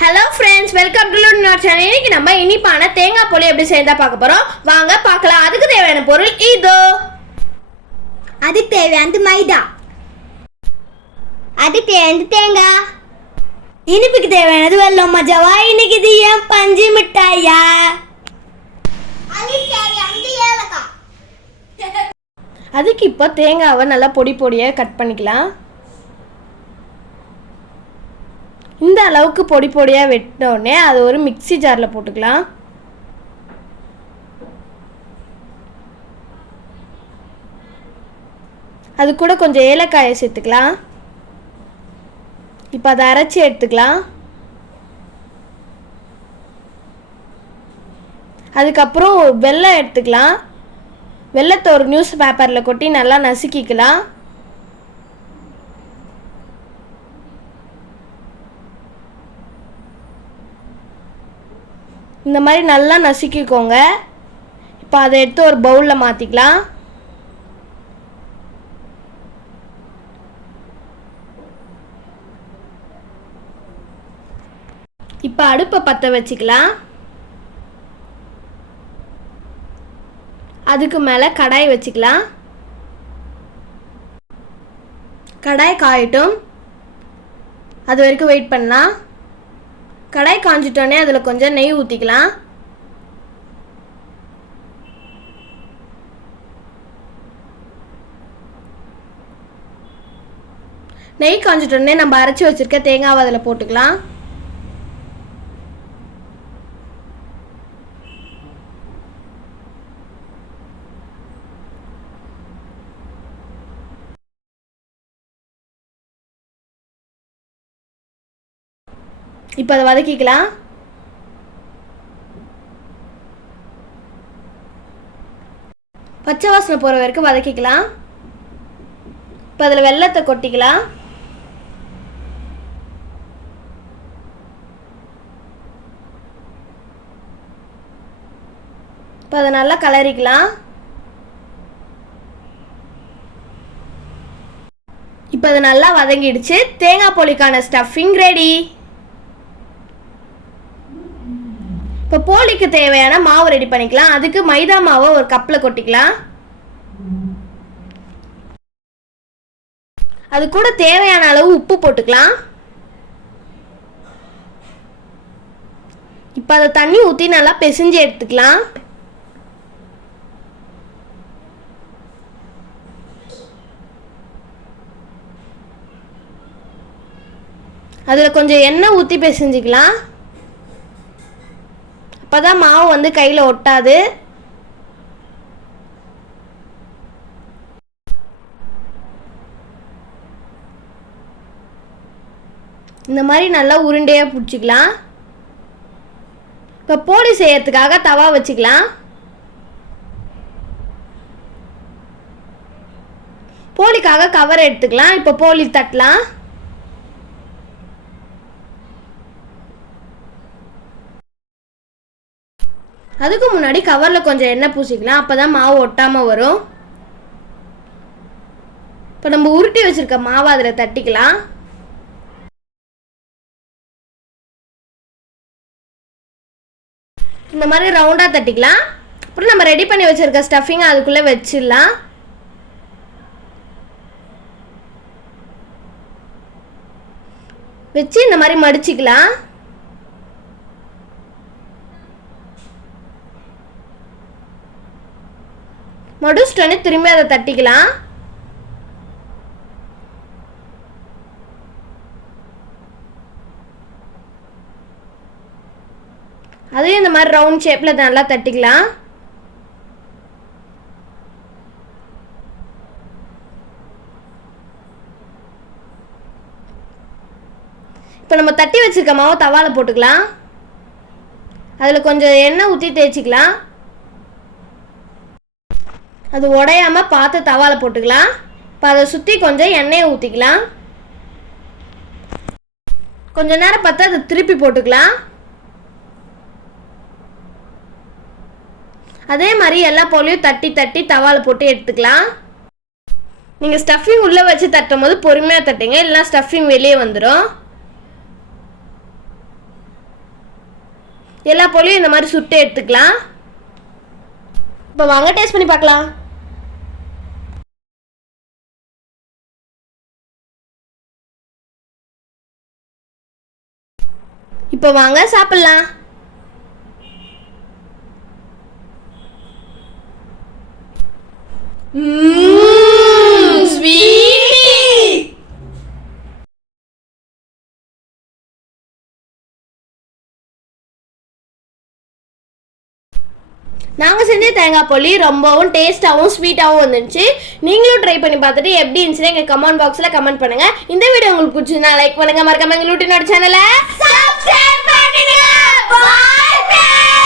Hello friends, welcome to லுட்னர் channel. இன்னைக்கு நம்ம இனிப்பான தேங்காய் போலி எப்படி செய்யறதா பார்க்க போறோம். வாங்க பார்க்கலாம். அதுக்கு தேவையான பொருள் இதோ. அதுக்கு தேவையானது மைதா, அதுக்கு தேவையானது தேங்காய், இனிப்புக்கு தேவையானது வெல்லம். மஜாவா இன்னைக்கு இது ஏன் பஞ்சு மிட்டாயா? அதுக்கு இப்போ தேங்காவை நல்லா பொடி பொடியாக கட் பண்ணிக்கலாம். இந்த அளவுக்கு பொடி பொடியாக வெட்டினோடனே அது ஒரு மிக்ஸி ஜாரில் போட்டுக்கலாம். அது கூட கொஞ்சம் ஏலக்காயை சேர்த்துக்கலாம். இப்போ அதை அரைச்சி எடுத்துக்கலாம். அதுக்கப்புறம் வெல்லம் எடுத்துக்கலாம். வெல்லத்தை ஒரு நியூஸ் பேப்பரில் கொட்டி நல்லா நசுக்கிக்கலாம். இந்த மாதிரி நல்லா நசுக்கிக்கோங்க. இப்போ அதை எடுத்து ஒரு பவுலில் மாற்றிக்கலாம். இப்போ அடுப்பை பற்ற வச்சுக்கலாம். அதுக்கு மேலே கடாய் வச்சுக்கலாம். கடாய் காயட்டும், அது வரைக்கும் வெயிட் பண்ணலாம். கடாய் காஞ்சிட்டோன்னே அதில் கொஞ்சம் நெய் ஊற்றிக்கலாம். நெய் காஞ்சிட்டோன்னே நம்ம அரைச்சி வச்சுருக்க தேங்காவை அதில் போட்டுக்கலாம். இப்போ அதை வதக்கிக்கலாம். பச்சை வாசனை போகிற வரைக்கும் வதக்கிக்கலாம். இப்போ அதில் வெல்லத்தை கொட்டிக்கலாம். இப்போ அதை நல்லா கலரிக்கலாம். இப்போ அது நல்லா வதங்கிடுச்சு. தேங்காய் போலிக்கான ஸ்டஃபிங் ரெடி. இப்போ போலிக்கு தேவையான மாவு ரெடி பண்ணிக்கலாம். அதுக்கு மைதா மாவை ஒரு கப்பில் கொட்டிக்கலாம். அது கூட தேவையான அளவு உப்பு போட்டுக்கலாம். இப்போ அதை தண்ணி ஊற்றி நல்லா பிசைஞ்சு எடுத்துக்கலாம். அதில் கொஞ்சம் எண்ணெய் ஊற்றி பிசைஞ்சிக்கலாம். அப்போதான் மாவு வந்து கையில் ஒட்டாது. இந்த மாதிரி நல்லா உருண்டையாக பிடிச்சிக்கலாம். இப்போ போலி செய்யறதுக்காக தவா வச்சுக்கலாம். போலிக்காக கவர் எடுத்துக்கலாம். இப்போ போலி தட்டலாம். அதுக்கு முன்னாடி கவரில் கொஞ்சம் எண்ணெய் பூசிக்கலாம். அப்போ தான் மாவு ஒட்டாமல் வரும். இப்போ நம்ம உருட்டி வச்சுருக்க மாவை அதில் தட்டிக்கலாம். இந்த மாதிரி ரவுண்டாக தட்டிக்கலாம். அப்புறம் நம்ம ரெடி பண்ணி வச்சுருக்க ஸ்டஃபிங்கை அதுக்குள்ளே வச்சிடலாம். வச்சு இந்த மாதிரி மடிச்சிக்கலாம். மடிச்சிட்டோன்னே திரும்பி அதை தட்டிக்கலாம். அதையும் இந்த மாதிரி ரவுண்ட் ஷேப்பில் நல்லா தட்டிக்கலாம். இப்போ நம்ம தட்டி வச்சிருக்க மாவை தவால போட்டுக்கலாம். அதில் கொஞ்சம் எண்ணெய் ஊற்றி தேய்ச்சிக்கலாம். அது உடையாமல் பார்த்து தவால போட்டுக்கலாம். இப்போ அதை சுற்றி கொஞ்சம் எண்ணெயை ஊற்றிக்கலாம். கொஞ்ச நேரம் பார்த்து அதை திருப்பி போட்டுக்கலாம். அதே மாதிரி எல்லா போலையும் தட்டி தட்டி தவால போட்டு எடுத்துக்கலாம். நீங்கள் ஸ்டஃபிங் உள்ளே வச்சு தட்டும் போது பொறுமையாக தட்டுங்க, இல்லைனா ஸ்டஃபிங் வெளியே வந்துடும். எல்லா போலியும் இந்த மாதிரி சுட்டு எடுத்துக்கலாம். இப்போ வாங்க டேஸ்ட் பண்ணி பார்க்கலாம். இப்போ வாங்க சாப்பிடலாம். நாங்கள் செஞ்ச தேங்காய் போலி ரொம்பவும் டேஸ்ட்டாகவும் ஸ்வீட்டாகவும் வந்துச்சு. நீங்களும் ட்ரை பண்ணி பார்த்துட்டு எப்படி இருந்துச்சுன்னு எங்கள் கமெண்ட் பாக்ஸில் கமெண்ட் பண்ணுங்கள். இந்த வீடியோ உங்களுக்கு பிடிச்சிருந்தா லைக் பண்ணுங்கள், மறக்காம எங்கள் லூட்டினோட சேனலை சப்ஸ்கிரைப் பண்ணுங்க. பை.